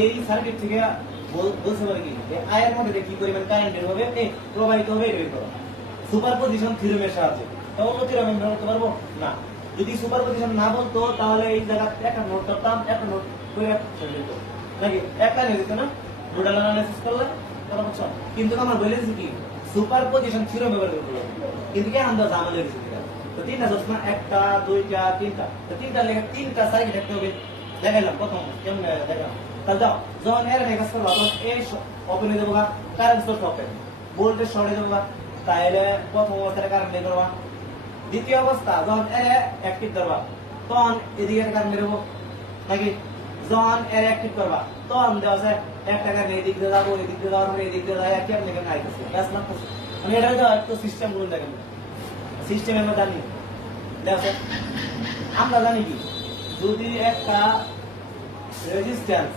এই সার্কিট থেকে বলতে পারে কি যে আয়ের মধ্যে কি পরিমাণ কারেন্ট বের হবে প্রবাহিত হবে এটা বের করো সুপারপজিশন থিওরেমের সাহায্যে। তো অন্য থিওরেম আমরা করতে পারবো না। যদি সুপারপজিশন না বলতো তাহলে এই জায়গা একটা নোট করতাম, একটা নোট করে দিত নাকি একটা নিয়ে দিত না নোডাল অ্যানালাইসিস করলে তাহলে বুঝছো। কিন্তু আমরা বলে দিছি কি সুপারপজিশন থিওরেম ব্যবহার করতে কিন্তু কি আমরা জামালে দিছি তো তিনটা দশ না একটা দুইটা তিনটা তো তিনটা লেখা তিনটা সার্কিট একটা হবে দেখাইলাম প্রথম কেমন দেখালাম। তাহলে যাও যখন এর নেক্সট করবো তখন এই ওপেন হয়ে যাবো current source open voltage short হয়ে যাবো তাহলে প্রথম অবস্থায় কারেন্ট বের করবা। দ্বিতীয় অবস্থা যখন এর অ্যাক্টিভ করবা তখন এদিকে কারেন্ট বেরোবো নাকি যখন এর অ্যাক্টিভ করবা তখন দেওয়া আছে একটা কারেন্ট এদিক দিয়ে যাবো এদিক দিয়ে যাওয়ার পরে এদিক দিয়ে যায় কি আপনি এখানে আইতেছে ব্যাস লাগতেছে মানে এটা হয়তো একটু সিস্টেম গুলো দেখেন সিস্টেম আমরা জানি দেওয়া আছে। আমরা জানি কি যদি একটা রেজিস্ট্যান্স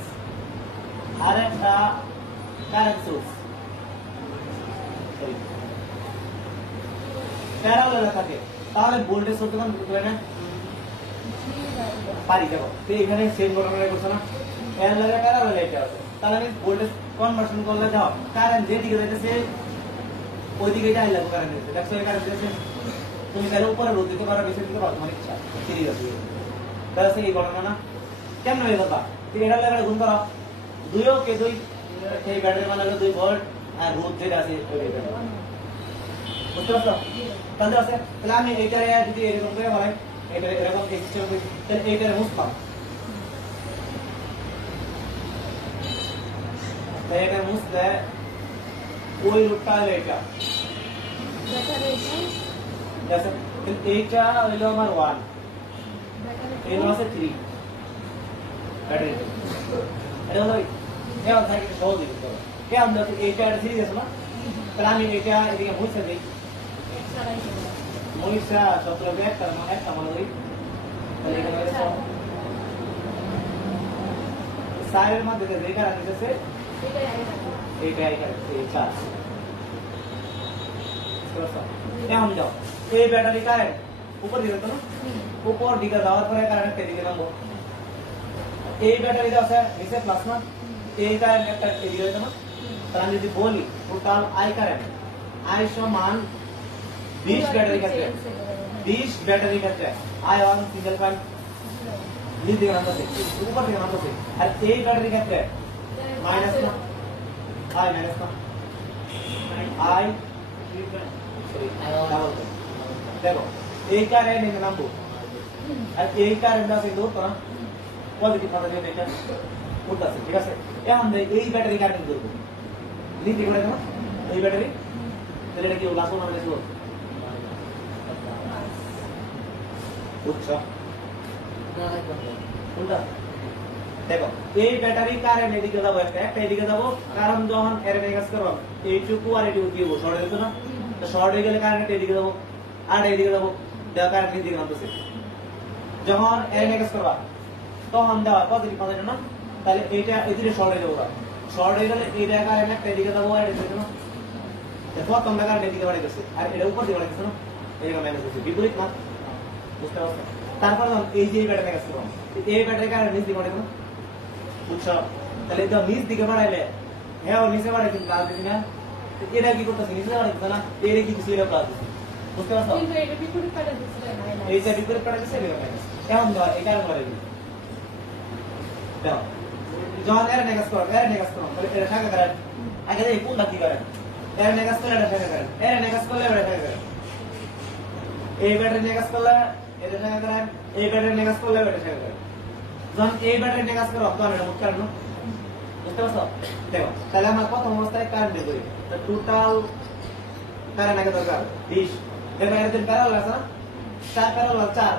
আর একটা কারেন্ট সোর্স প্যারালাল থাকে তাহলে ভোল্টেজ সোর্স তখন বুঝতে পারে না পারি দেখো তো এখানে সেম ঘটনা করছে না প্যারালাল প্যারালাল এটা আছে তাহলে আমি ভোল্টেজ কনভার্সন করলে যাও কারেন্ট যেদিকে যাইতেছে ওইদিকে যাই লাগবে কারেন্ট দিতে দেখছো এই কারেন্ট দিতেছে তুমি তাহলে উপরে রোদ দিতে পারো বেশি দিতে পারো তোমার ইচ্ছা সিরিজ আছে তাহলে সেই ঘটনা না কেমন হয়ে যাবা তুমি এটা লাগালে গুণ করো দুইও কে দুই এই ব্যাটারি মানে 2 ভোল্ট আর রোদ যেটা আছে ওইটা বুঝতে পারছো তাহলে আছে তাহলে আমি এইটারে যদি এরকম করে বলাই এটা এরকম সিস্টেম তাহলে এইটারে মুছলাম তাই এটা মুছলে ওই রুটটা হলো এটা দেখো এইটা হলো আমার 1 এই হলো 3 ব্যাটারি এটা হলো এও থাকে সহজ দিতে হবে কে আমরা এইটা সিরিজ আছে না তাহলে আমি এটা এদিকে মুছে দেই মহিষা সতেরো একটা মনে করি সাইডের মধ্যে যে কারেন্ট দিতেছে এইটাই চার্জ এখন যাও এই ব্যাটারি কারেন্ট উপর দিকে তো না উপর দিকে যাওয়ার পরে কারেন্ট এদিকে নামবো এই ব্যাটারি আছে নিচে প্লাস না এই কারেন্ট একটা এদিকে হইতো না তাহলে আমি যদি বলি টোটাল আই কারেন্ট আই সমান 20 ব্যাটারি ক্ষেত্রে 20 ব্যাটারি ক্ষেত্রে আই অন সিঙ্গেল পয়েন্ট নিচ দিকে নামতেছে উপর দিকে নামতেছে আর এই ব্যাটারি ক্ষেত্রে মাইনাস না আই মাইনাস না আই দেখো এই কারেন্ট এখানে নামবো আর এই কারেন্ট আছে কিন্তু তো না পজিটিভ কথা দিয়ে এটা উঠতেছে ঠিক আছে এখন এই ব্যাটারি কারেন্ট করবো নিচ দিকে না এই ব্যাটারি তাহলে এটা কি লাস্ট ওয়ান হবে বুঝছো কোনটা দেখো এই ব্যাটারি কারেন্ট এদিকে যাবো একটা এদিকে যাবো কারণ যখন এর নেগেস করব এইটুকু আর এইটুকু কি হবো শর্ট হয়ে যেত না তো শর্ট হয়ে গেলে কারেন্ট এদিকে যাবো আর এদিকে যাবো দেওয়া কারেন্ট এদিকে নামতেছে যখন এর নেগেস করবা তখন দেওয়া পজিটিভ পজিটিভ না তাহলে এইটা এদিকে শর্ট হয়ে যাবো শর্ট হয়ে গেলে এইটা কারেন্ট একটা এদিকে যাবো আর এদিকে না দেখো তোমরা কারেন্ট এদিকে বাড়ে গেছে আর এটা উপর দিকে বাড়ে গেছে না এইটা মাইনাস হচ্ছে বিপরীত না বুঝতে পারছো তারপর এই যে ব্যাটারি নেগেস করব এই ব্যাটারি কারেন্ট নিচ দিকে বাড়ে না বুঝছো তাহলে তো নিচ দিকে বাড়াইলে হ্যাঁ নিচে বাড়াই কিন্তু কাজ দিছি না এটা কি করতেছে নিচে বাড়াইছে না এর কি কিছু এর কাজ দিছি বুঝতে পারছো কিন্তু এটা বিপরীত পাটা দিছে না এইটা বিপরীত পাটা দিছে এটা মাইনাস এখন দাও এই কারণে বাড়াই দাও যখন এর নেগেস করো তাহলে এটা থাকা কারেন্ট আগে এই কোনটা কি করেন এর নেগেস করলে এটা থাকা কারেন্ট এর নেগেস করলে এটা থাকা কারেন্ট এই ব্যাটারি নেগেস করলে এটা থাকা কারেন্ট এই ব্যাটারি নেগেস করলে এটা থাকা কারেন্ট যখন এই ব্যাটারি নেগেস করো তখন এটা মুক্ত কারেন্ট বুঝতে পারছো দেখো তাহলে আমরা প্রথম অবস্থায় কারেন্ট বের করি টোটাল কারেন্ট আগে দরকার 20 দেখো এর দিন প্যারালাল আছে না 4 প্যারালাল 4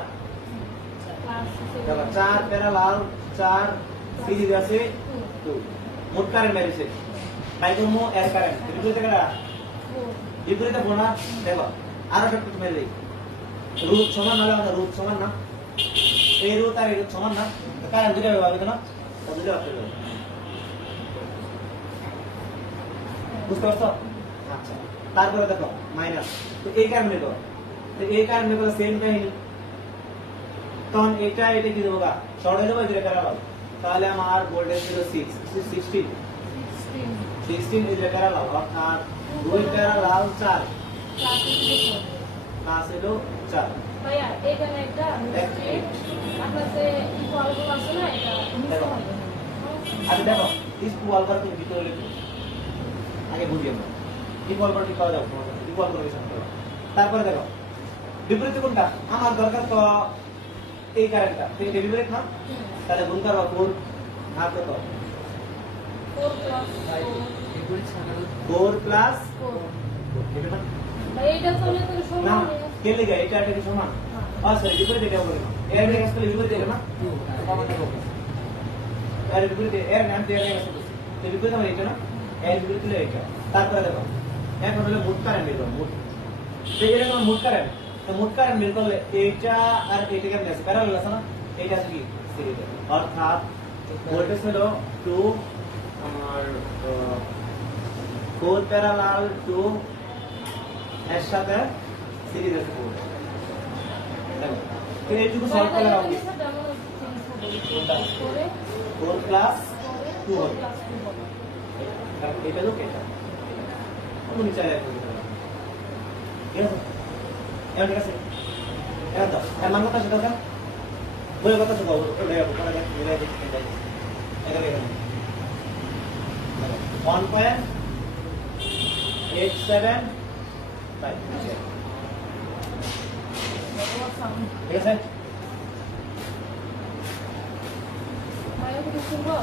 দেখো 4 প্যারালাল 4 সিরিজ আছে 2 মোট কারেন্ট বেরিয়েছে বাইকমো এর কারেন্ট বিপরীতে কারা বিপরীতে কোনা দেখো আরো একটু মেরে দেই রুট সমান হলে আমাদের রুট সমান না এই রুট আর এই রুট সমান না কারেন্ট দুটো হবে না দুটো আসবে বুঝতে পারছো আচ্ছা তারপরে দেখো মাইনাস তো এই কারণে তো এই কারণে সেম কাহিনী তখন এটা কি দেবো শর্ট হয়ে যাবো এটা প্যারালাল তাহলে আমার ভোল্টেজ ছিল 16 16 ইজ প্যারালাল অর্থাৎ 2 প্যারালাল 4 প্লাস হলো 4 ভাইয়া এখানে একটা আপনাদের ইকুয়াল গুলো আছে না এটা নিতে হবে আচ্ছা দেখো ইকুয়াল বার তুমি ভিতরে লিখো আগে বুঝি আমরা ইকুয়াল বার কি পাওয়া যাবে ইকুয়াল করে হিসাব করো তারপরে দেখো বিপরীত কোনটা আমার দরকার তো এই কারেন্টটা এটা বিপরীত না তাহলে গুণ করো 4 ভাগ কত 4 প্লাস 4 এটা না ভাই এটা তো হলে তো না সমান কে লিখা এটা এটা সমান সরি বিপরীত এটা বলে না এর এর আসলে বিপরীত এটা না এর বিপরীত এর নাম দিয়ে এর আসলে এই বিপরীত আমার এটা না এর বিপরীত হলো এটা তারপরে দেখো এখন হলো মোট কারেন্ট বের করো মোট তো এরকম মোট কারেন্ট তো মোট কারেন্ট বের করলে এইটা আর এইটা কেমন আছে প্যারালাল আছে না এইটা আছে কি সিরিজে অর্থাৎ ভোল্টেজ হলো 2 আমার 4 প্যারালাল 2 এর সাথে সিরিজ আছে 4 দেখো তো এইটুকু সলভ করলে হবে 4 প্লাস 2 হবে আর এটা লোক এটা কোন নিচে আছে ঠিক আছে এমন ঠিক আছে এমন তো এর মান কত আছে দাদা বলে কত আছে বাবু এটা দেখো পরে দেখো মিলাই দেখি এটা দেখো 1.87 বাই ঠিক আছে ভাইয়া কি শুনবো